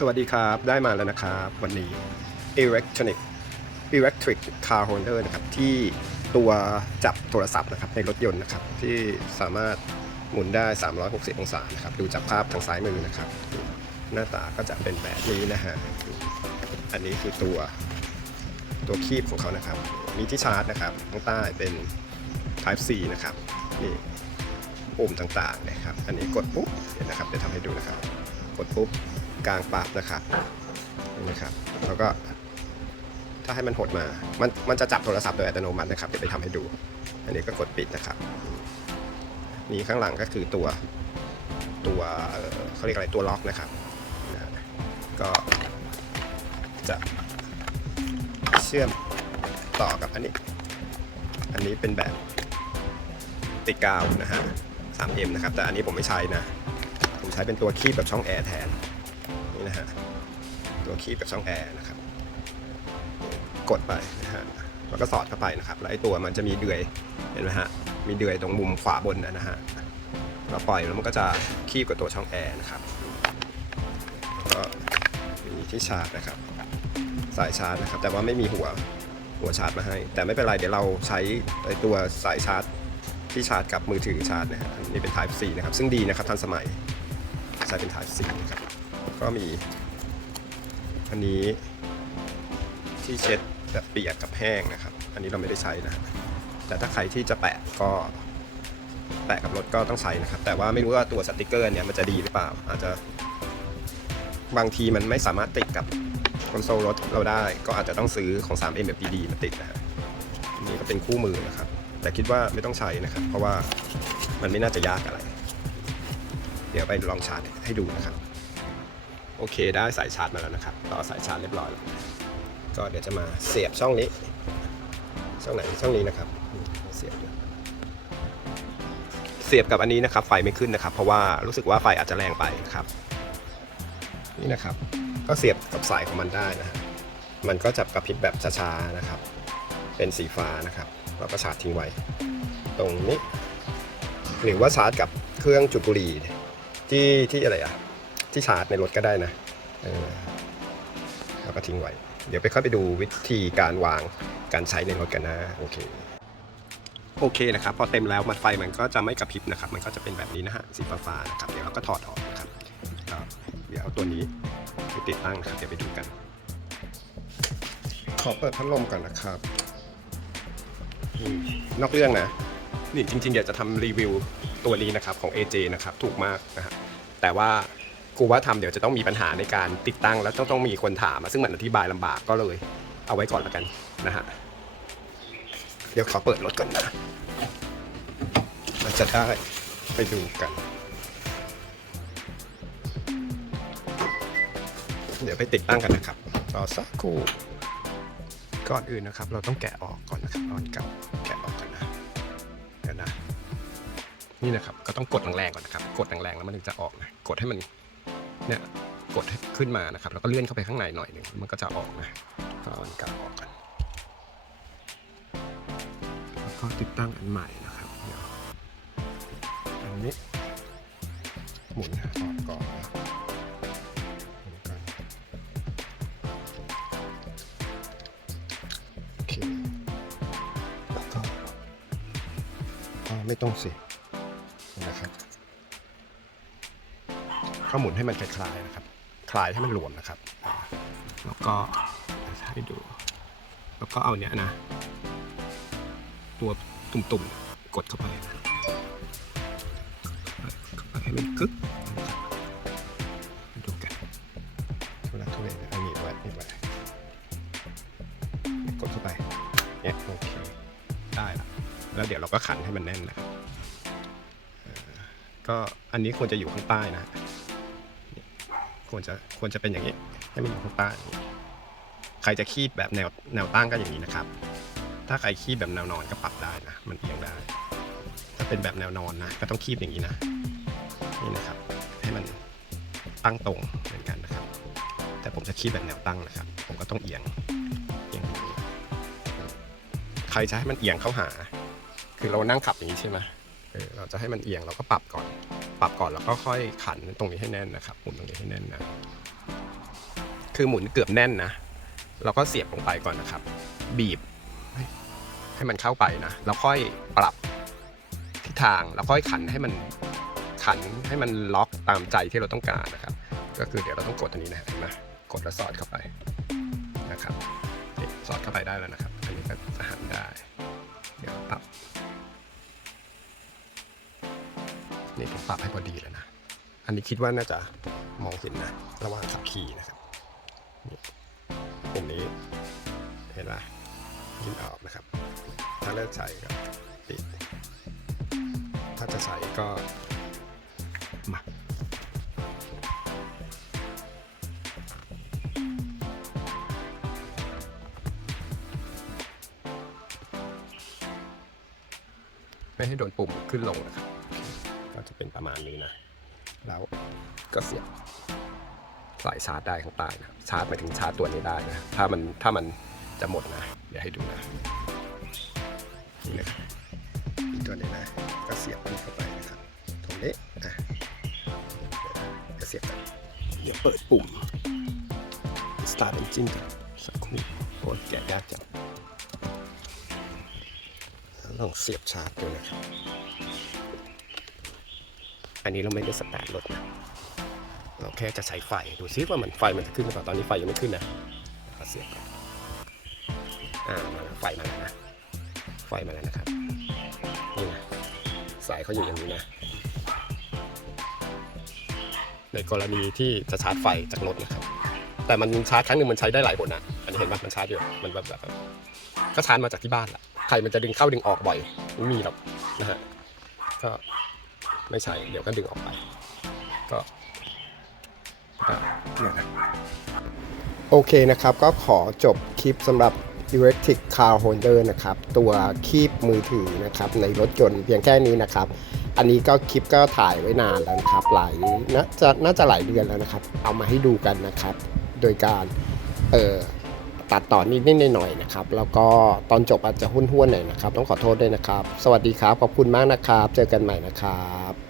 สวัสดีครับ ได้มาแล้วนะครับ วันนี้ Electronic Electric Car Holder นะครับ ที่ตัวจับโทรศัพท์นะครับในรถยนต์นะครับ ที่สามารถหมุนได้ 360 องศานะครับ ดูจากภาพทางซ้ายมือนะครับ หน้าตาก็จะเป็นแบบนี้นะฮะ อันนี้คือตัวตัวคีบของเขานะครับ มีที่ชาร์จนะครับ ข้างใต้เป็น Type C นะครับ นี่ปุ่มต่างๆนะครับ อันนี้กดปุ๊บเดี๋ยวนะครับเดี๋ยวทำให้ดูนะครับ กดปุ๊บ กลางปั๊บนะครับนี่นะครับ แล้วก็ถ้าให้มันหดมา มันมันจะจับโทรศัพท์โดยอัตโนมัตินะครับ เดี๋ยวไปทำให้ดู อันนี้ก็กดปิดนะครับ นี่ข้างหลังก็คือตัวตัวเอ่อเขาเรียกอะไรตัวล็อกนะครับนะก็จะเชื่อมต่อกับอันนี้ อันนี้เป็นแบบติดกาวนะฮะ 3M นะครับ แต่อันนี้ผมไม่ใช้นะ ผมใช้เป็นตัวคีบกับช่องแอร์แทน นี่นะฮะตัวคีบกับช่องแอร์นะครับกดไปนะฮะแล้วก็สอดเข้าไปนะครับ แล้วไอ้ตัวมันจะมีเดือยเห็นไหมฮะมีเดือยตรงมุมขวาบนนะฮะเราปล่อยแล้วมันก็จะคีบกับตัวช่องแอร์นะครับก็มีที่ชาร์จนะครับ สายชาร์จนะครับ แต่ว่าไม่มีหัวหัวชาร์จมาให้ แต่ไม่เป็นไรเดี๋ยวเราใช้ไอ้ตัวสายชาร์จที่ชาร์จกับมือถือชาร์จนะฮะนี่เป็น Type C นะครับ ซึ่งดีนะครับทันสมัยใช้เป็น Type C นะครับ ก็มี อันนี้ที่เช็ดแบบเปียกกับแห้งนะครับ อันนี้เราไม่ได้ใช้นะ แต่ถ้าใครที่จะแปะก็แปะกับรถก็ต้องใช้นะครับ แต่ว่าไม่รู้ว่าตัวสติกเกอร์เนี่ยมันจะดีหรือเปล่า อาจจะบางทีมันไม่สามารถติดกับคอนโซลรถเราได้ ก็อาจจะต้องซื้อของ 3M แบบดีๆมาติดนะฮะอันนี้ก็เป็นคู่มือนะครับ แต่คิดว่าไม่ต้องใช้นะครับ เพราะว่ามันไม่น่าจะยากอะไร เดี๋ยวไปลองชาร์จให้ดูนะครับ โอเคได้สายชาร์จมาแล้วนะครับต่อสายชาร์จเรียบร้อยแล้วก็เดี๋ยวจะมาเสียบช่องนี้ ช่องไหนช่องนี้นะครับ เสียบเสียบกับอันนี้นะครับ ไฟไม่ขึ้นนะครับ เพราะว่ารู้สึกว่าไฟอาจจะแรงไปครับ นี่นะครับ ก็เสียบกับสายของมันได้นะฮะมันก็จะกระพริบแบบช้าๆนะครับ เป็นสีฟ้านะครับเราก็ชาร์จทิ้งไว้ ตรงนี้ หรือว่าชาร์จกับเครื่องจุดบุหรี่ที่ที่อะไรอะ ที่ชาร์จในรถก็ได้นะเออแล้วก็ทิ้งไว้ เดี๋ยวไปค่อยไปดูวิธีการวางการใช้ในรถกันนะโอเคโอเคนะครับ พอเต็มแล้วมันไฟมันก็จะไม่กระพริบนะครับ มันก็จะเป็นแบบนี้นะฮะสีฟ้าๆนะครับเดี๋ยวเราก็ถอดออกนะครับก็เดี๋ยวเอาตัวนี้ไปติดตั้งนะครับเดี๋ยวไปดูกัน ขอเปิดพัดลมก่อนนะครับอืมนอกเรื่องนะนี่จริงๆอยากจะทำรีวิวตัวนี้นะครับของ AJ นะครับถูกมากนะครับแต่ว่า กูว่าทำเดี๋ยวจะต้องมีปัญหาในการติดตั้งแล้วต้องต้องมีคนถามซึ่งมันอธิบายลำบากก็เลย เอาไว้ก่อนแล้วกันนะฮะเดี๋ยวขอเปิดรถก่อนนะเราจะได้ไปดูกัน เดี๋ยวไปติดตั้งกันนะครับรอสักครู่ก่อนอื่นนะครับ เราต้องแกะออกก่อนนะครับเออนเก่าแกะออกก่อนนะเดี๋ยวนะนี่นะครับก็ต้องกดแรงๆก่อนนะครับ กดแรงๆแล้วมันถึงจะออกนะกดให้มัน เนี่ยกดขึ้นมานะครับ แล้วก็เลื่อนเข้าไปข้างในหน่อยหนึ่งมันก็จะออกนะก็เอาอันเก่าออกกันแล้วก็ติดตั้งอันใหม่นะครับเดี๋ยวอันนี้หมุนหาก่อนนะหมุนกันโอเคแล้วก็ไม่ต้องสิน ก็หมุนให้มันคลายๆนะครับ คลายให้มันหลวมนะครับอ่าแล้วก็ให้ดู แล้วก็เอาเนี้ยนะ ตัวตุ่มๆ กดเข้าไปนะเข้าไปให้มันกึ๊กนะครับมาดูกันทุลักทุเลนะเอาหนีบไว้หนีบไว้กดเข้าไปเนี่ยโอเค ได้ละแล้วเดี๋ยวเราก็ขันให้มันแน่นนะครับเอ่อก็อันนี้ควรจะอยู่ข้างใต้นะเนี่ย ควรจะควรจะเป็นอย่างนี้ ให้มันอยู่ข้างใต้ใครจะคีบแบบแนวแนวตั้งก็อย่างนี้นะครับ ถ้าใครคีบแบบแนวนอนก็ปรับได้นะ มันเอียงได้ ถ้าเป็นแบบแนวนอนนะก็ต้องคีบอย่างนี้นะ นี่นะครับ ให้มันตั้งตรงเหมือนกันนะครับ แต่ผมจะคีบแบบแนวตั้งนะครับ ผมก็ต้องเอียงเอียงใครจะให้มันเอียงเข้าหา คือเรานั่งขับอย่างนี้ใช่ไหมเราจะให้มันเอียงเราก็ปรับก่อน ปรับก่อนแล้วก็ค่อยขันตรงนี้ให้แน่นนะครับหมุนตรงนี้ให้แน่นนะคือหมุนเกือบแน่นนะเราก็เสียบลงไปก่อนนะครับ บีบ ให้มันเข้าไปนะแล้วค่อยปรับทิศทางแล้วค่อยขันให้มันขันให้มันล็อกตามใจที่เราต้องการนะครับ ก็คือเดี๋ยวเราต้องกดอันนี้นะเห็นไหมกดแล้วสอดเข้าไปนะครับสอดเข้าไปได้แล้วนะครับ อันนี้ก็จะหันได้ เดี๋ยวปรับ นี่ผมปรับให้พอดีแล้วนะ อันนี้คิดว่าน่าจะมองเห็นนะ ระหว่างขับขี่นะครับปุ่มนี้เห็นไหมยินออกนะครับ ถ้าเลิกใช้ก็ปิด ถ้าจะใช้ก็มาไม่ให้โดนปุ่มขึ้นลงนะครับ จะเป็นประมาณนี้นะ แล้วก็เสียบสายชาร์จได้ข้างใต้นะชาร์จไปถึงชาร์จตัวนี้ได้นะถ้ามันถ้ามันจะหมดนะ เดี๋ยวให้ดูนะนี่นะครับตัวนี้นะก็เสียบมันเข้าไปนะครับตรงนี้อะก็เสียบกันเดี๋ยวเปิดปุ่ม start engine กันสักครู่โอ้ยแกะยากจังลองเสียบชาร์จดูนะครับ อันนี้เราไม่ได้สตาร์ทรถนะเราแค่จะใช้ไฟดูซิว่ามันไฟมันจะขึ้นหรือเปล่าตอนนี้ไฟยังไม่ขึ้นนะเอเสียบก่อนอ่ามาแล้วไฟมาแล้วนะไฟมาแล้วนะครับนี่นะสายเขาอยู่อย่างนี้นะในกรณีที่จะชาร์จไฟจากรถนะครับ แต่มันชาร์จครั้งหนึ่งมันใช้ได้หลายผลนะอันนี้เห็นปะมันชาร์จอยู่มันแบบแบบก็ชาร์จมาจากที่บ้านแหละใครมันจะดึงเข้าดึงออกบ่อยไม่มีหรอกนะฮะก็ ไม่ใช่เดี๋ยวก็ดึงออกไปก็ก็เนี่ยนะโอเคนะครับ ก็ขอจบคลิปสำหรับ Electric Car Holder นะครับ ตัวคีบมือถือนะครับ ในรถยนต์เพียงแค่นี้นะครับ อันนี้ก็คลิปก็ถ่ายไว้นานแล้วนะครับ หลายน่าจะน่าจะหลายเดือนแล้วนะครับ เอามาให้ดูกันนะครับ โดยการเอ่อ ตัดต่อนิดนิดหน่อยๆนะครับแล้วก็ตอนจบอาจจะหุ้นห้วนหน่อยนะครับ ต้องขอโทษด้วยนะครับ สวัสดีครับขอบคุณมากนะครับ เจอกันใหม่นะครับ